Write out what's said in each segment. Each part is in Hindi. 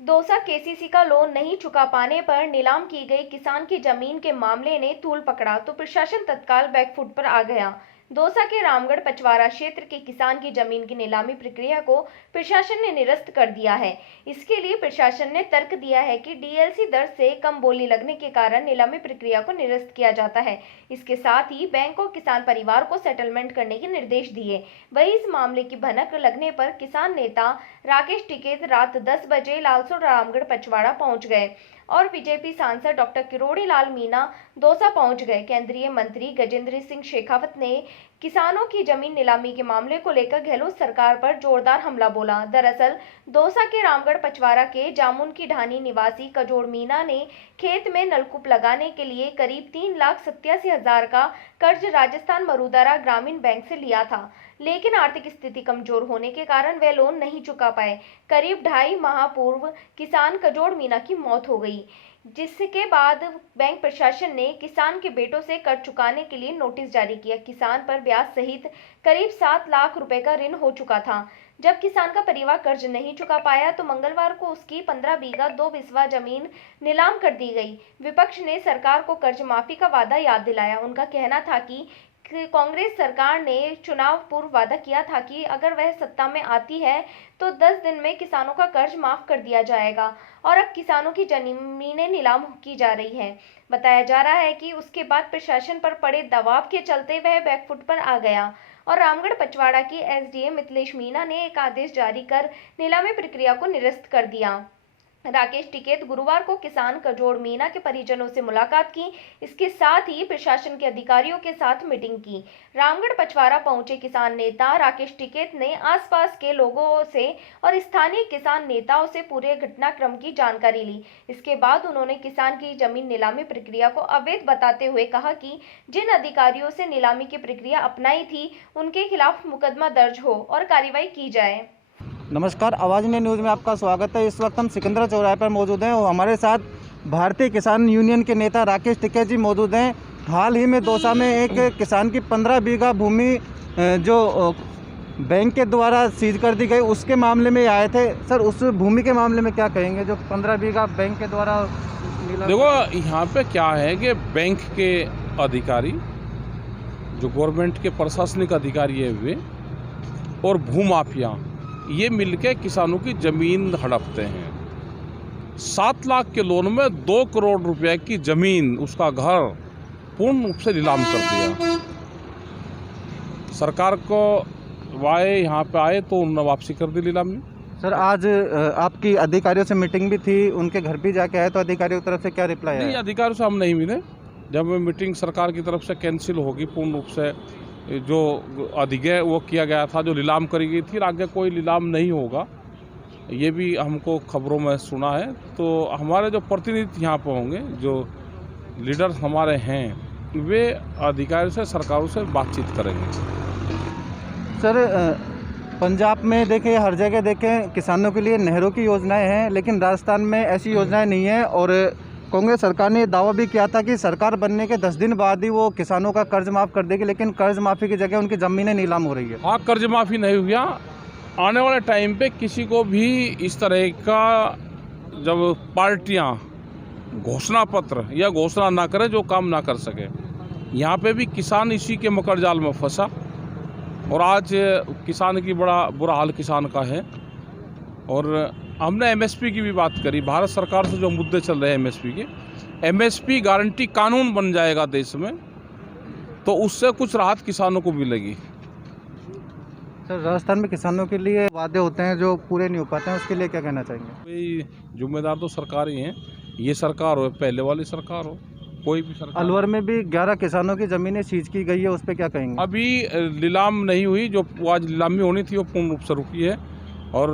दौसा केसीसी का लोन नहीं चुका पाने पर नीलाम की गई किसान की जमीन के मामले ने तूल पकड़ा तो प्रशासन तत्काल बैकफुट पर आ गया। दौसा के रामगढ़ पचवारा क्षेत्र के किसान की जमीन की नीलामी प्रक्रिया को प्रशासन ने निरस्त कर दिया है। इसके लिए प्रशासन ने तर्क दिया है कि डीएलसी दर से कम बोली लगने के कारण नीलामी प्रक्रिया को निरस्त किया जाता है। इसके साथ ही बैंक और किसान परिवार को सेटलमेंट करने के निर्देश दिए। वहीं इस मामले की भनक लगने पर किसान नेता राकेश टिकैत रात 10 बजे लालसोट रामगढ़ पचवाड़ा पहुंच गए और बीजेपी सांसद डॉक्टर किरोड़ी लाल मीणा दौसा पहुंच गए। केंद्रीय मंत्री गजेंद्र सिंह शेखावत ने किसानों की जमीन नीलामी के मामले को लेकर गहलोत सरकार पर जोरदार हमला बोला। दरअसल दौसा के रामगढ़ पचवाड़ा के जामुन की ढानी निवासी कजोड़ मीणा ने खेत में नलकूप लगाने के लिए करीब 3,87,000 का कर्ज राजस्थान मरूदारा ग्रामीण बैंक से लिया था, लेकिन आर्थिक स्थिति कमजोर होने के कारण वे लोन नहीं चुका पाए। करीब 2.5 माह पूर्व किसान कजोड़ मीणा की मौत हो गई, जिसके बाद बैंक प्रशासन ने किसान के बेटों से कर्ज चुकाने के लिए नोटिस जारी किया। किसान पर ब्याज सहित करीब 7 लाख रुपए का ऋण हो चुका था। जब किसान का परिवार कर्ज नहीं चुका पाया तो मंगलवार को उसकी 15 बीघा 2 बिस्वा जमीन नीलाम कर दी गई। विपक्ष ने सरकार को कर्ज माफी का वादा याद दिलाया। उनका कहना था कि कांग्रेस सरकार ने चुनाव पूर्व वादा किया था कि अगर वह सत्ता में आती है तो 10 दिन में किसानों का कर्ज माफ कर दिया जाएगा और अब किसानों की जमीनें नीलाम की जा रही हैं। बताया जा रहा है कि उसके बाद प्रशासन पर पड़े दबाव के चलते वह बैकफुट पर आ गया और रामगढ़ पचवाड़ा की एसडीएम मिथिलेश मीणा ने एक आदेश जारी कर नीलामी प्रक्रिया को निरस्त कर दिया। राकेश टिकैत गुरुवार को किसान कजोड़ मीणा के परिजनों से मुलाकात की। इसके साथ ही प्रशासन के अधिकारियों के साथ मीटिंग की। रामगढ़ पचवाड़ा पहुंचे किसान नेता राकेश टिकैत ने आसपास के लोगों से और स्थानीय किसान नेताओं से पूरे घटनाक्रम की जानकारी ली। इसके बाद उन्होंने किसान की जमीन नीलामी प्रक्रिया को अवैध बताते हुए कहा कि जिन अधिकारियों से नीलामी की प्रक्रिया अपनाई थी उनके खिलाफ मुकदमा दर्ज हो और कार्रवाई की जाए। नमस्कार, आवाज़ ने न्यूज़ में आपका स्वागत है। इस वक्त हम सिकंदरा चौराहे पर मौजूद हैं और हमारे साथ भारतीय किसान यूनियन के नेता राकेश टिकैत जी मौजूद हैं। हाल ही में दौसा में एक किसान की 15 बीघा भूमि जो बैंक के द्वारा सीज कर दी गई, उसके मामले में आए थे। सर, उस भूमि के मामले में क्या कहेंगे जो 15 बीघा बैंक के द्वारा? देखो, यहाँ पे क्या है कि बैंक के अधिकारी जो गवर्नमेंट के प्रशासनिक अधिकारी है वे और भूमाफिया ये मिलके किसानों की ज़मीन हड़पते हैं। 7 लाख के लोन में 2 करोड़ रुपए की ज़मीन, उसका घर पूर्ण रूप से नीलाम कर दिया। सरकार को वाए यहाँ पे आए तो उन्होंने वापसी कर दी नीलामी। सर, आज आपकी अधिकारियों से मीटिंग भी थी, उनके घर भी जाके आए, तो अधिकारियों की तरफ से क्या रिप्लाई आया? नहीं, अधिकारियों से हम नहीं मिले। जब मीटिंग सरकार की तरफ से कैंसिल होगी, पूर्ण रूप से जो अधिग्रह वो किया गया था, जो नीलाम करी गई थी, आगे कोई नीलाम नहीं होगा, ये भी हमको खबरों में सुना है। तो हमारे जो प्रतिनिधि यहाँ पर होंगे, जो लीडर्स हमारे हैं, वे अधिकारियों से, सरकारों से बातचीत करेंगे। सर, पंजाब में देखें, हर जगह देखें, किसानों के लिए नहरों की योजनाएं हैं, लेकिन राजस्थान में ऐसी योजनाएं नहीं है। और कांग्रेस सरकार ने दावा भी किया था कि सरकार बनने के 10 दिन बाद ही वो किसानों का कर्ज माफ़ कर देगी, लेकिन कर्ज माफ़ी की जगह उनकी ज़मीनें नीलाम हो रही है। हाँ, कर्ज माफ़ी नहीं हुआ। आने वाले टाइम पे किसी को भी इस तरह का, जब पार्टियां घोषणा पत्र या घोषणा ना करें, जो काम ना कर सके, यहाँ पे भी किसान इसी के मकर जाल में फंसा और आज किसान की बड़ा बुरा हाल किसान का है। और हमने एमएसपी की भी बात करी। भारत सरकार से जो मुद्दे चल रहे हैं एमएसपी के, एमएसपी गारंटी कानून बन जाएगा देश में, तो उससे कुछ राहत किसानों को मिलेगी। सर, राजस्थान में किसानों के लिए वादे होते हैं जो पूरे नहीं हो पाते हैं, उसके लिए क्या कहना चाहेंगे? जिम्मेदार तो सरकार ही है, ये सरकार हो, पहले वाली सरकार हो, कोई भी सरकार। अलवर में भी 11 किसानों की ज़मीनें सीज की गई है, उस पर क्या कहेंगे? अभी नीलाम नहीं हुई, जो आज नीलामी होनी थी वो पूर्ण रूप से रुकी है। और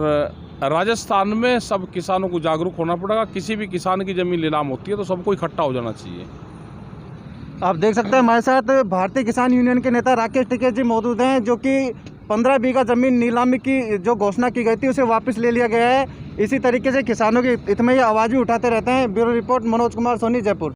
राजस्थान में सब किसानों को जागरूक होना पड़ेगा। किसी भी किसान की ज़मीन नीलाम होती है तो सबको इकट्ठा हो जाना चाहिए। आप देख सकते हैं हमारे साथ भारतीय किसान यूनियन के नेता राकेश टिकैत जी मौजूद हैं, जो कि 15 बीघा ज़मीन नीलामी की जो घोषणा की गई थी उसे वापस ले लिया गया है। इसी तरीके से किसानों की हित में ये आवाज़ भी उठाते रहते हैं। Bureau report, Manoj Kumar Soni, Jaipur.